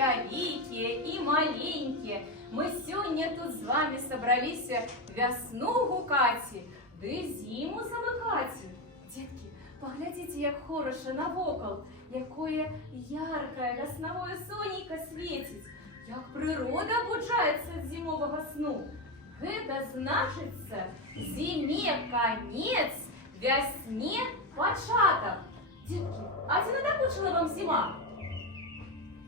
вялікія, і маленькія. Мы сёння тут з вами собраліся вясну гукаці, ды зіму замыкаці. Детки, поглядите, як хороша навокал, якое яркое вясновое сонейко светіць, як природа буджаецца ад зімовага сну. Гэта значыцца, зіме конец, вясне пачатак. Детки, а ці надакучила вам зима?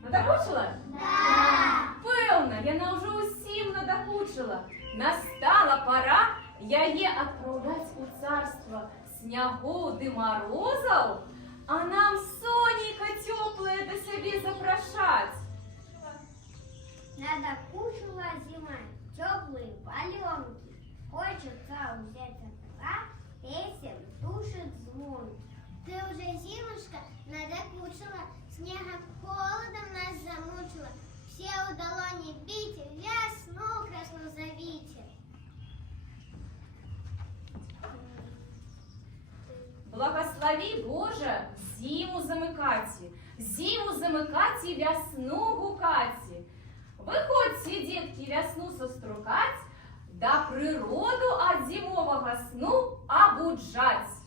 Надакучила? Да! Пэўна, яна ўжо ўсім надакучила. Настала пора яе адпраўляць у царства снягоў ды марозаў, а нам сонейка цёплае да сябе запрашаць. Надокучила зима, теплые паленки. Хочется взять окна, песен душит звон. Ты уже, зимушка, надокучила, снегом холодом нас замучила. Все у долони бите, весну красну зовите. Благослови, Боже, зиму замыкаці, і вясну гукаці. Выходзьце, детки, вясну суструкаць, да прыроду ад зімовага сну абуджаць.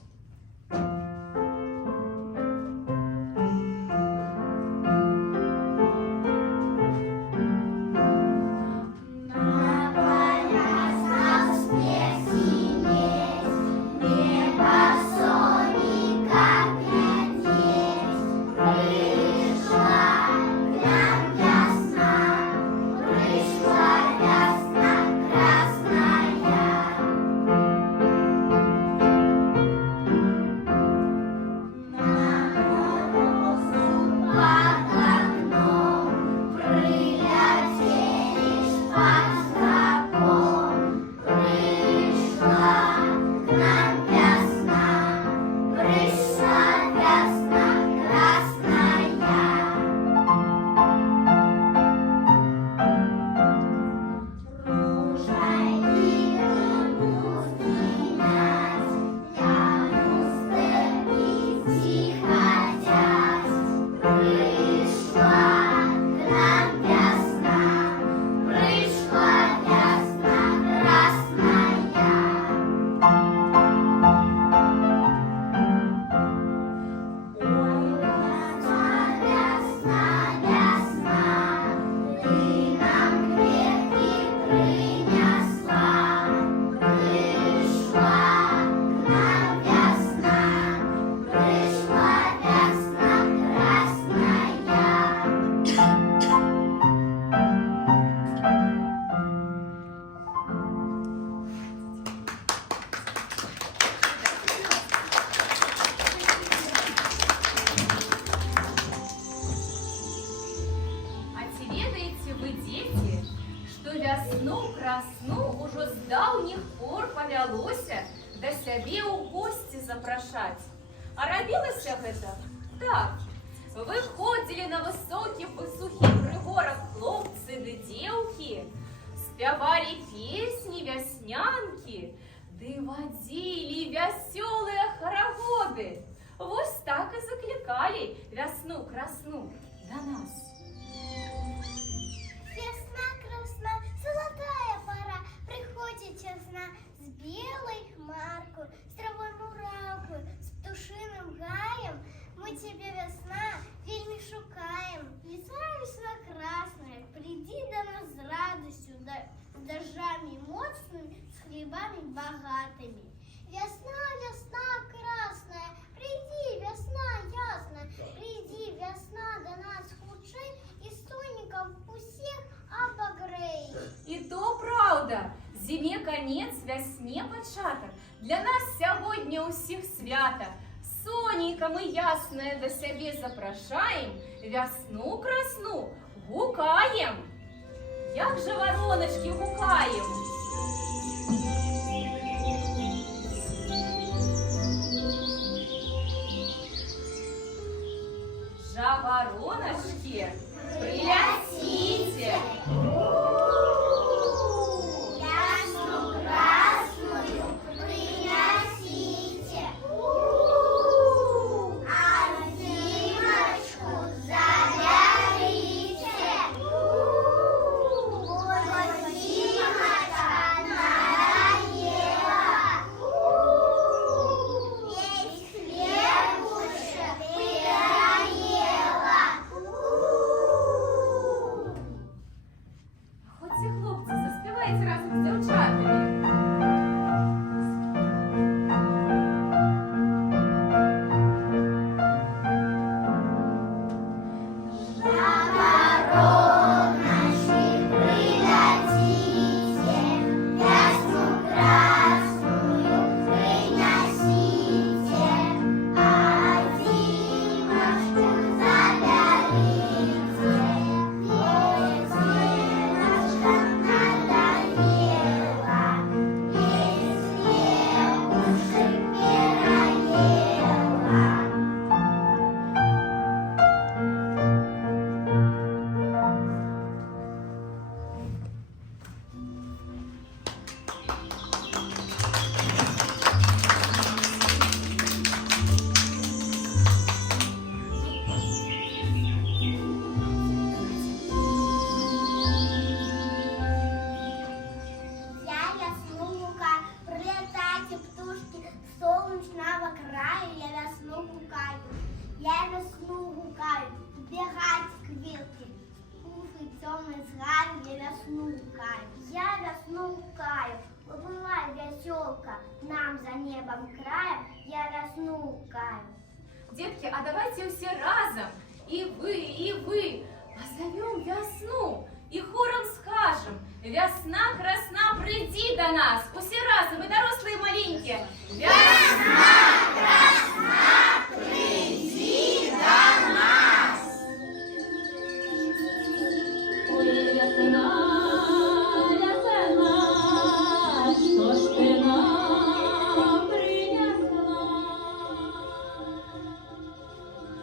Вясну красну ужо з даўніх пор павялося да сябе ў госці запрашаць. А рабілася гэта так. Выходзілі на высокіх прыгорах хлопцы ды дзеўкі, спявалі песні вяснянкі, ды вадзілі вясёлыя хараводы. Вось так і заклікалі вясну красну да нас. Весна красна, золотая пора, приходит весна с белой хмаркой, с травой муравкой, с птушиным гаем. Мы тебе, весна, вельми шукаем. Весна, весна красная, приди до нас с радостью, с дождями моцными, с хлебами богатыми. Весна, весна красная, приди, весна ясная, приди, весна до нас хутчэй и стойников усіх обогрей. І то правда, зиме конец, вясне пачатак. Для нас сьогодні усіх свята. Сонейка мы ясное до сябе запрашаем, вясну красну гукаем. Як же вороночки гукаем? Жавороночки, прилетите! Детки, а давайте все разом, и вы, позовем весну и хором скажем: весна красна, приди до нас. Все разом, и дорослые, и маленькие. Весна красна, приди до нас. Ой, весна, весна, что ж ты нам принесла?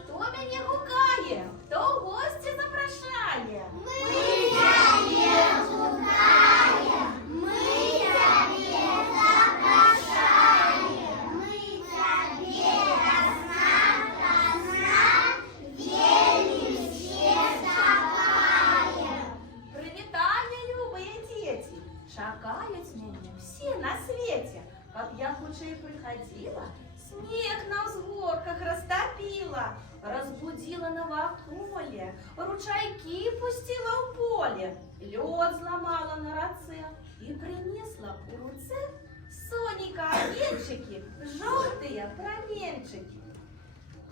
Хто мене гукає? Хто в гості запрошає? Привітання, любые дети! Чакають мене всі на свете, как я худше приходила, снег на взгорках растопила, разбудила новоколе, ручайки пустила в поле, лед зламала на роце и принесла у руце Соника огенчики, жовтые променчики.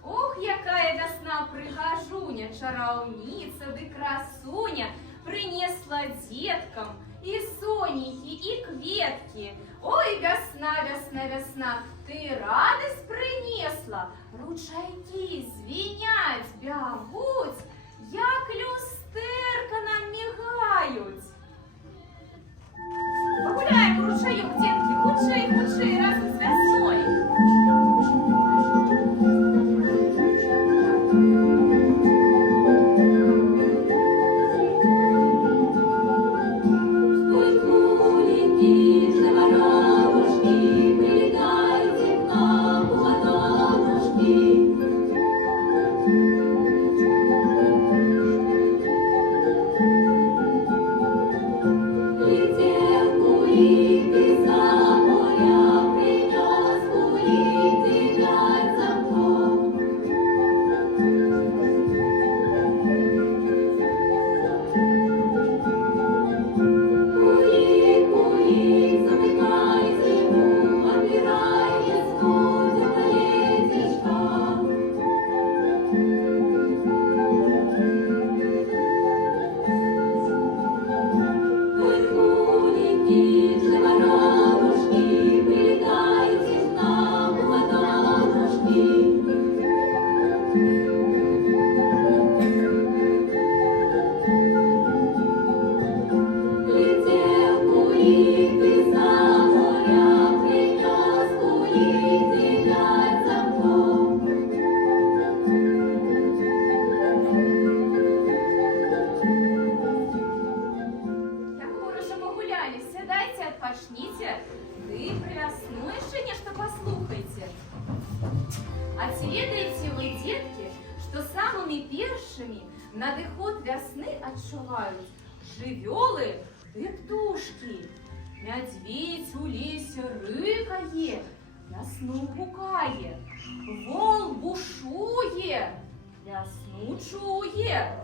Ох, якая весна прихожуня, чаровница да красуня, принесла деткам и соники, и кветки. Ой, весна, весна, весна, ты радость принесла, ручайки звенять бягуть, як люстерка нам мигають. Погуляємо ручайок, детки, худший, худший, разом з весною. Отпочните, ты превесну еще нечто послухайте. А ці ведаете вы, детки, что самыми першими надыход весны отчувают живёлы и птушки. Медведь у лесе рыкає, весну гукає, вол бушує, весну чує,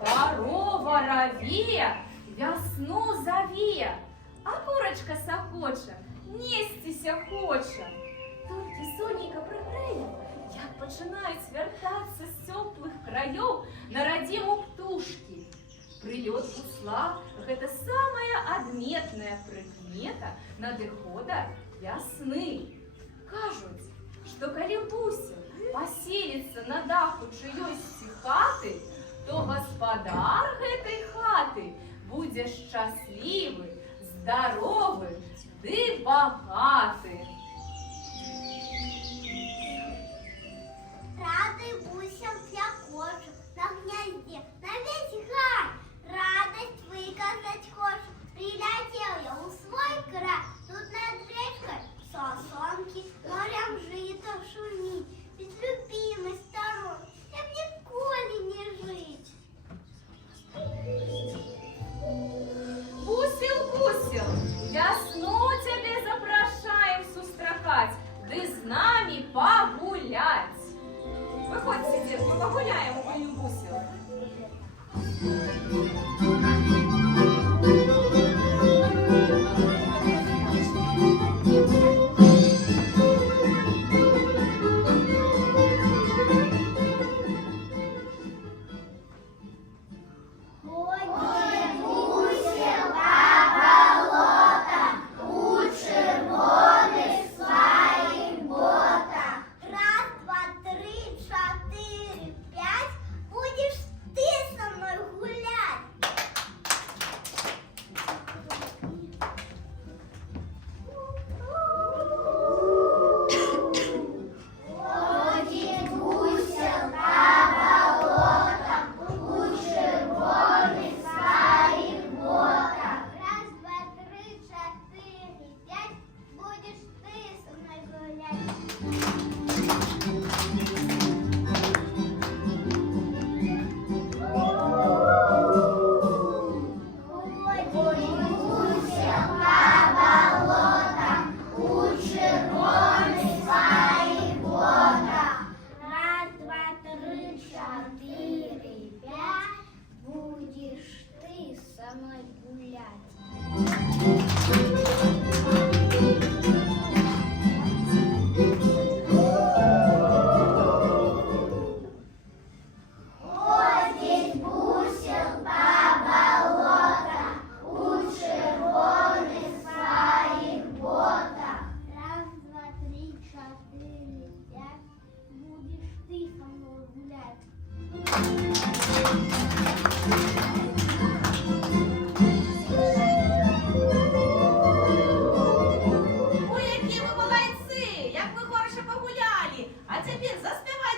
корова рове, весну зове. А курочка сохоче, нестися хоче. Тільки сонечко пригреє, як починають звертатися з теплих країв на родиму птушки. Прилет кусла – это самая отметная прикмета надыхода весны. Кажуть, что коли бусел поселится на даху чьёйсь хаты, то господар этой хаты будет счастливый, здоровый, ты богатый. Радий бусям клякочу на гнязде, на весь гай. Радость выказать хочу. Прилетел я у свой край. Тут над речкой сосонки, морем жито шумит. Без любимой стороны я б ніколи не жить. Бусел, бусел, весну тебе запрошаем сустракать, да с нами погулять. Выходите, детки, погуляем, мою бусел.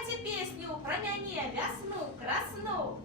спевайте песню про мяне весну красну.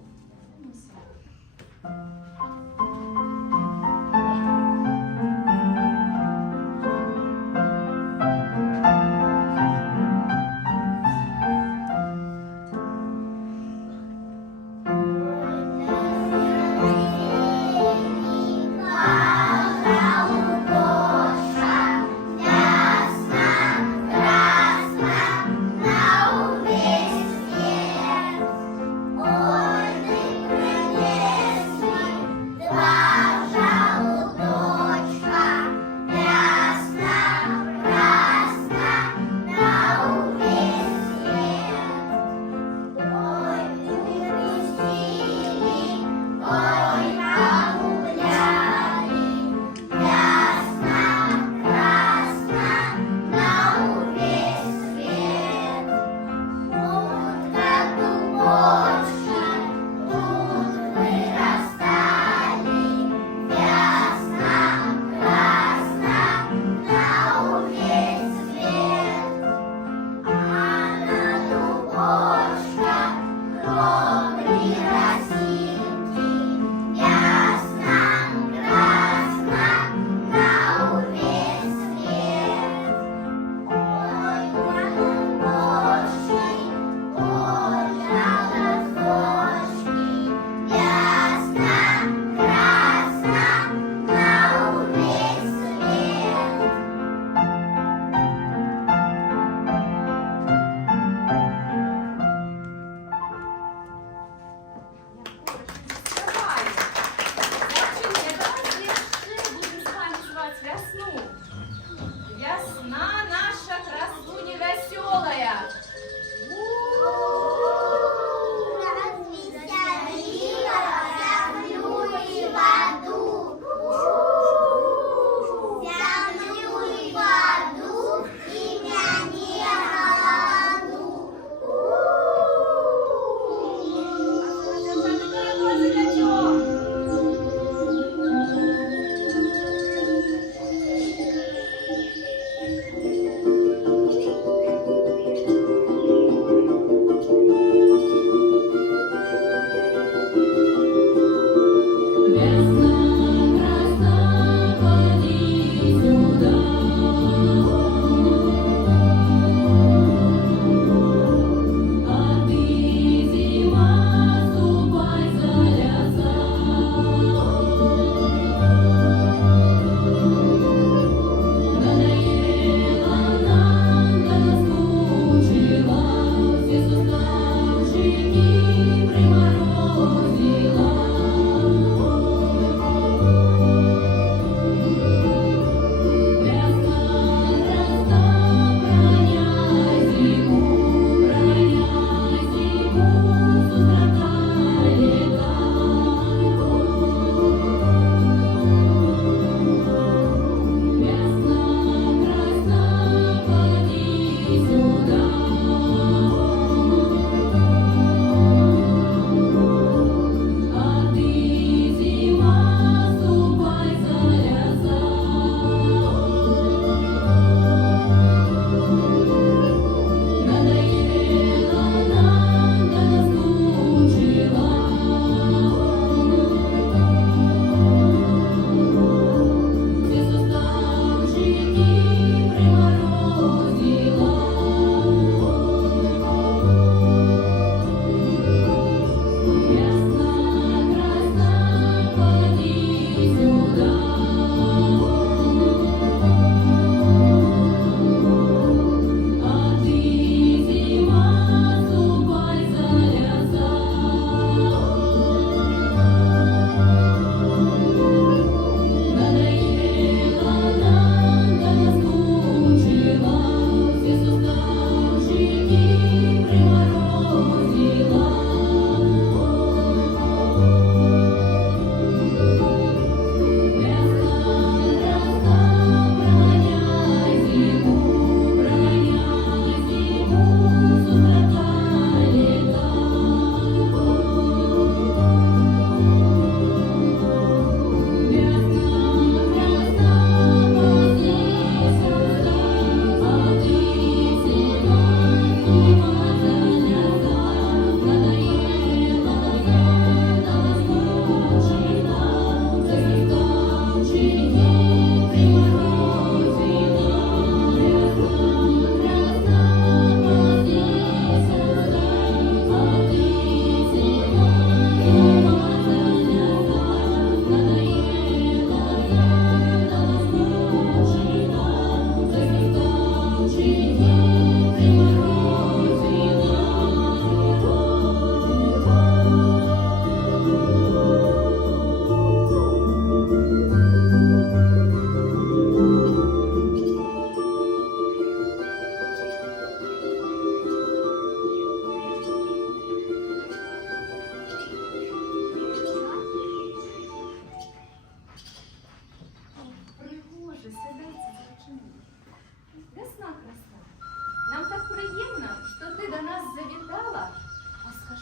Весна наша красуня веселая.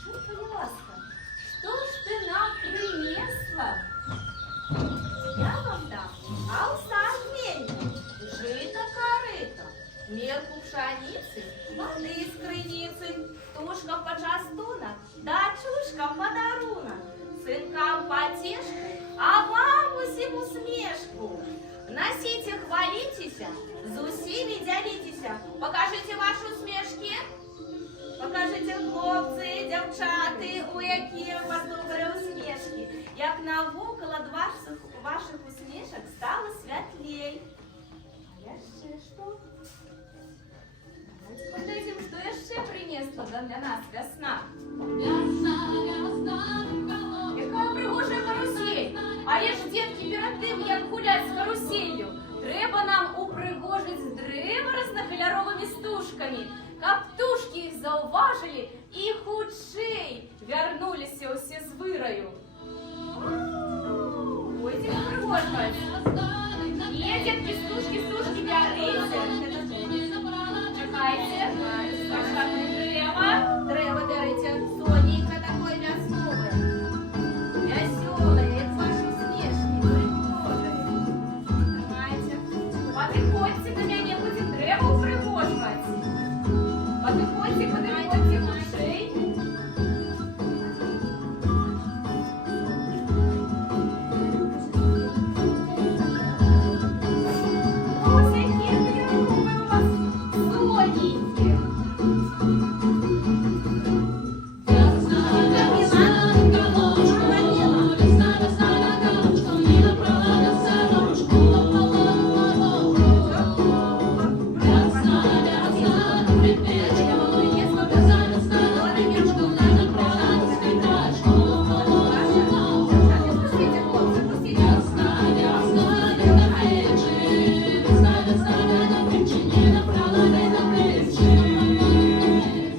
Скажи-ка, ласка, что ж ты нам принесла? Я вам дам овса змейка, жито корыто, мерку пшеницы, воды из крыницы, тушкам почастунок, дочушкам подарунок, сынкам потешку, а вам усім усмешку. Носите, хвалитесь, з усіми ділитеся, покажите ваші усмешки. Покажите, хлопці, дівчати, у які у вас добрі усмішки. Як навколо ваших усмішок стало світлей. А яшчэ што? Давайте поглядим, что яшчэ принесла для нас вясна. Яка пригожая карусель! Але ж, детки, перед тим, як гуляць з каруселью, трэба нам упрыгожыць дрэва разнакаляровымі стужкамі, каб птушкі іх заўважылі і хутчэй вярнуліся ўсе з выраю. Пойдзем упрыгожваць. Не, детки, стужкі, бярыце. Чакайце. Пачатне дрэва. Дрэва бярыце, сонейка такое вясновае. Вясёлае, як ваші усмешкі, прыгожае. Трымайце. Падыходзьце да мяне, будзем дрэва упрыгожваць. Падыходзьце хутчэй. Ось які дрэвы у вас соненькі.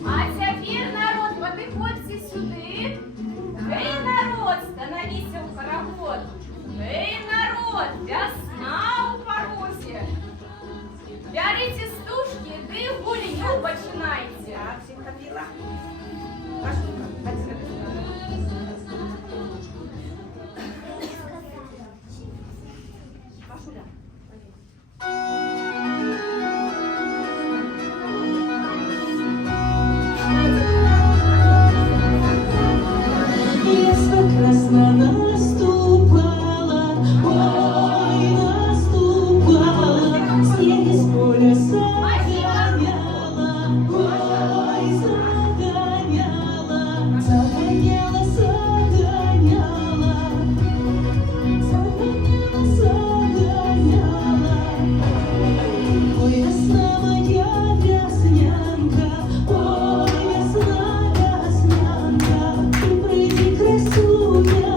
А цяпер, народ, падыходзьце сюды. Эй, народ, станавіся ў карагод. Эй, народ, вясна ў парозе. Бярыце стужкі, ды гульню пачынайце. Так, всім капіла. Пашука, Пашуля. Леса красно наступала, ой, наступала, снег из поля загоняла, ой, загоняла, загоняла, загоняла, загоняла, загоняла. Ой, весна моя вяснянка, ой, весна вяснянка, ты прийди, красуня,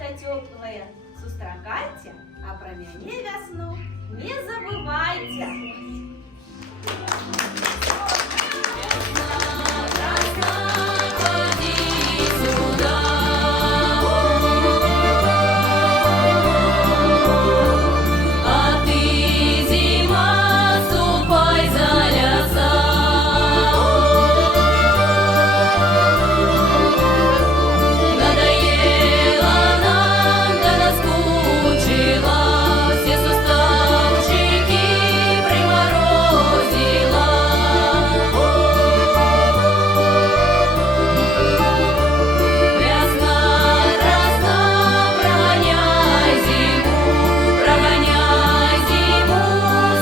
лето теплое сустракайте, а про мяне весну не забывайте. А ты, зима, ступай за леса. Надоело нам, да наскучило, все суставчики приморозило. Весна, красна, прогоняй зиму,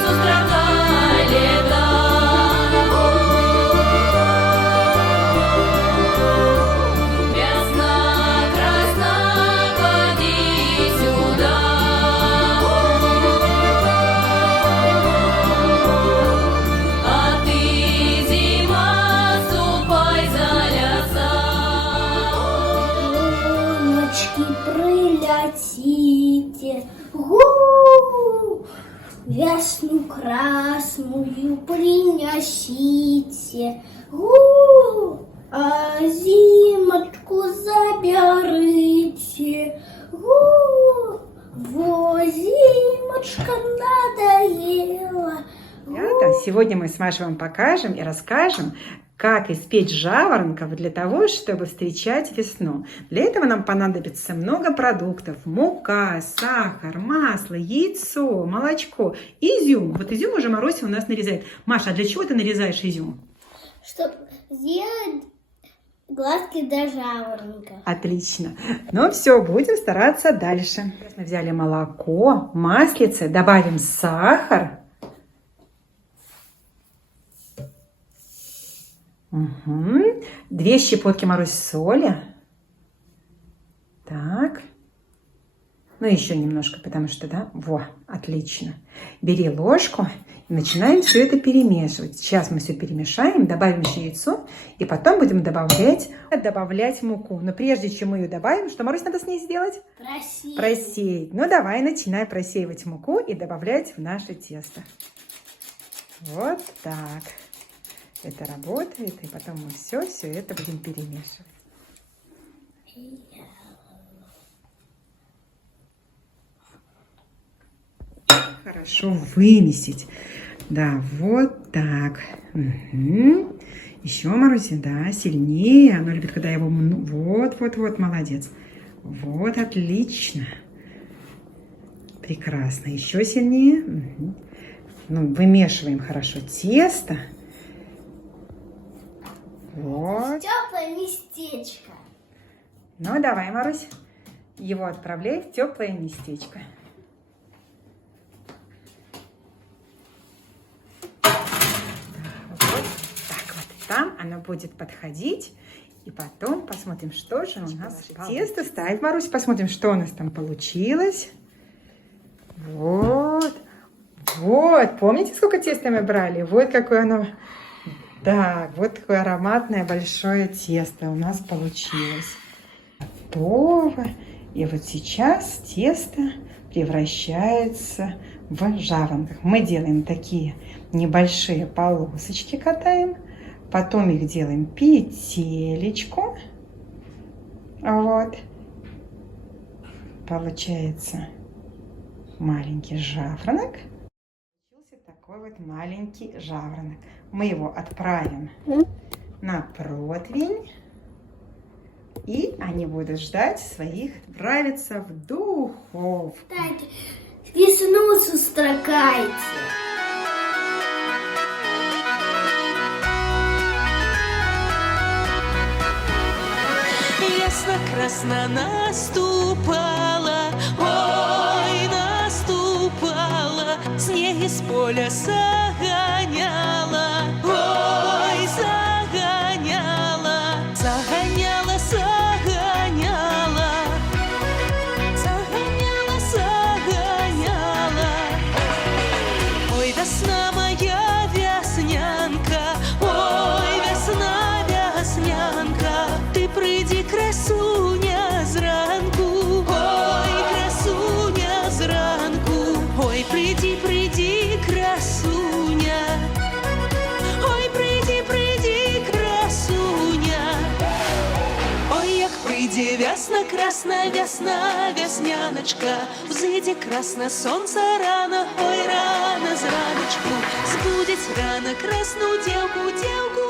сустракай лето. Весна, красна, поди сюда. А ты, зима, ступай за леса. Гоночки прилетите, весну красную принесите, а зимочку заберите, во, зимочка надоела. Ребята, сегодня мы с Машей вам покажем и расскажем, как испечь жаворонков для того, чтобы встречать весну. Для этого нам понадобится много продуктов. Мука, сахар, масло, яйцо, молочко, изюм. Вот изюм уже Маруся у нас нарезает. Маша, а для чего ты нарезаешь изюм? Чтобы сделать глазки до жаворонка. Отлично. Ну все, будем стараться дальше. Сейчас мы взяли молоко, маслице, добавим сахар. Угу. 2 щепотки, Марусь, соли. Так. Ну, еще немножко, потому что, да, во, отлично. Бери ложку и начинаем все это перемешивать. Сейчас мы все перемешаем, добавим еще яйцо, и потом будем добавлять муку. Но прежде чем мы ее добавим, что, Марусь, надо с ней сделать? Просеять. Ну, давай, начинай просеивать муку и добавлять в наше тесто. Вот так. Это работает, и потом мы все это будем перемешивать. Хорошо вымесить. Да, вот так. Угу. Еще, Маруся, да, сильнее. Она любит, когда я его... Вот, молодец. Вот, отлично. Прекрасно. Еще сильнее. Угу. Ну, вымешиваем хорошо тесто. Вот. Теплое местечко. Ну, давай, Марусь, его отправляй в теплое местечко. Вот так вот. Там оно будет подходить. И потом посмотрим, что же у нас тесто ставит. Марусь, посмотрим, что у нас там получилось. Вот. Вот. Помните, сколько теста мы брали? Вот какое оно... Да, вот такое ароматное большое тесто у нас получилось. Готово. И вот сейчас тесто превращается в жаворонках. Мы делаем такие небольшие полосочки, катаем. Потом их делаем петелечку. Вот. Получается маленький жаворонок. Получился такой вот маленький жаворонок. Мы его отправим на противень, и они будут ждать своих, отправиться в духовку. Кстати, весну сустракайте. Ясно-красно наступала, ой, наступала, снег из поля загоняла, ой, загоняла, загоняла, загоняла, загоняла, загоняла. Ой, весна моя веснянка, ой, весна веснянка, ты прийди, красуня, зранку. Весна, красная весна, весняночка, взыди красно солнце рано, ой, рано зраночку, сбудить рано красную девку, девку.